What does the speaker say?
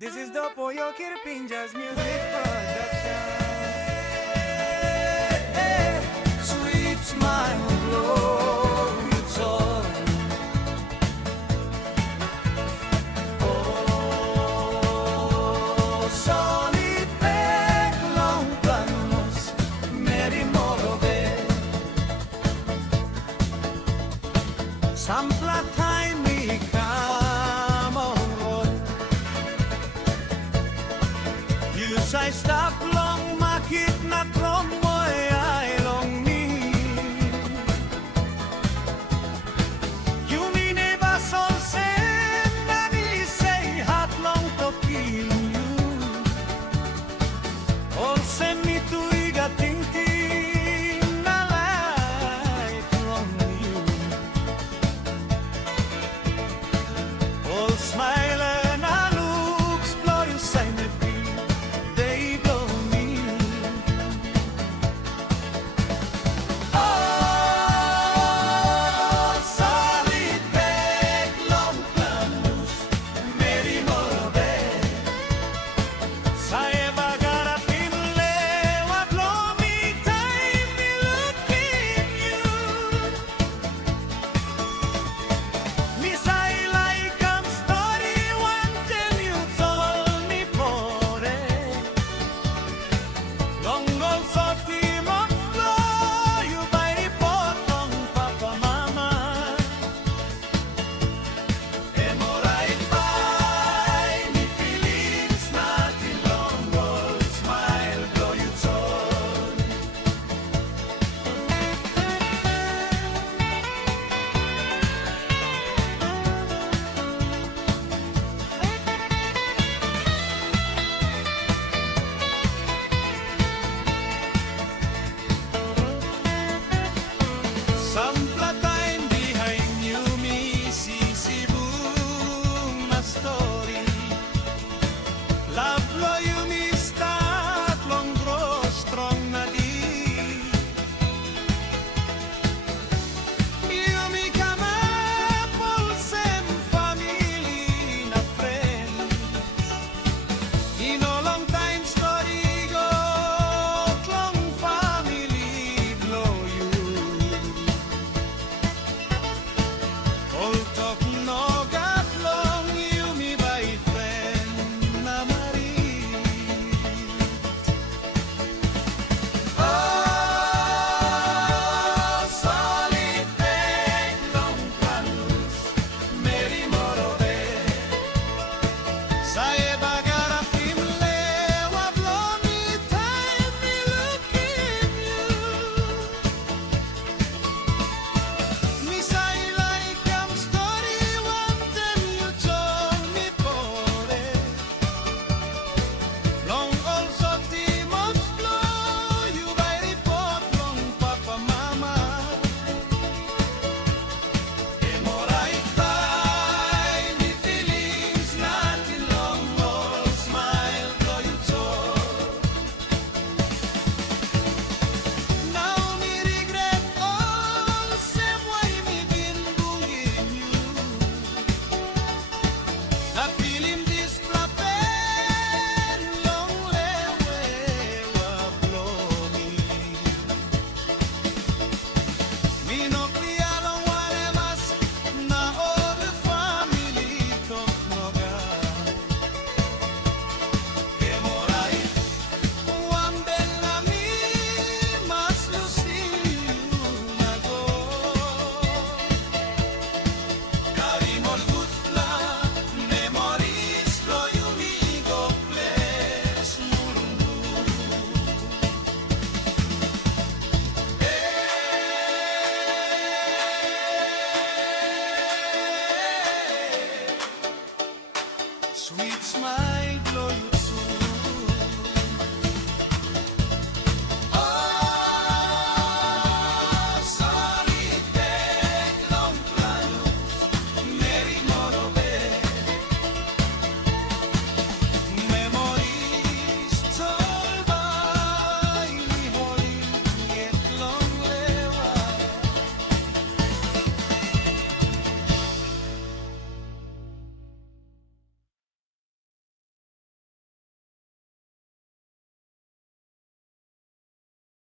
This is the Poyo Kirpinja's music production. Sweet smile blow you told. Oh, solid back long planos, Meri Morobe. Sampla time we come on road. Use I stop long makit na kromboy ay long ni. You mean a basol sen na ni say hat long to kill you. All send me to iga ting ting na light from you. All smile and I looks blow you say me they blow me. Oh, solid back long planos, Meri Morobe. Sae bagara pinle wa blow me time me look in you. Me say like I'm story one tell you told me for it. Long old salty mom blow you by report long papa mama. Am alright by me feelings not in long old smile blow you told. Sampla time behind you me sisibong na story. Love blow you me start long grow strong na di. You me come up all same family na friends. In a long time story go long family blow you. All talk no got long you me by friend na Mari. Oh, solid back long planos, Meri Morobe. Sae bagara pinle wa blow me time me look in you. Me say like I'm story one time you told me for it. Long also timos blow you by report long papa mama. Am alright by me feelings not in long old smile blow you told. Now me regret all same way me been bullying you. I feel him this flapen long lewe wa blow me. Me no clear long one mas na all the family talk no God. Am alright. One bella me mas Lucille na go. Karimol gutla memories blow you me go bless mulungu. Sweet smile blow you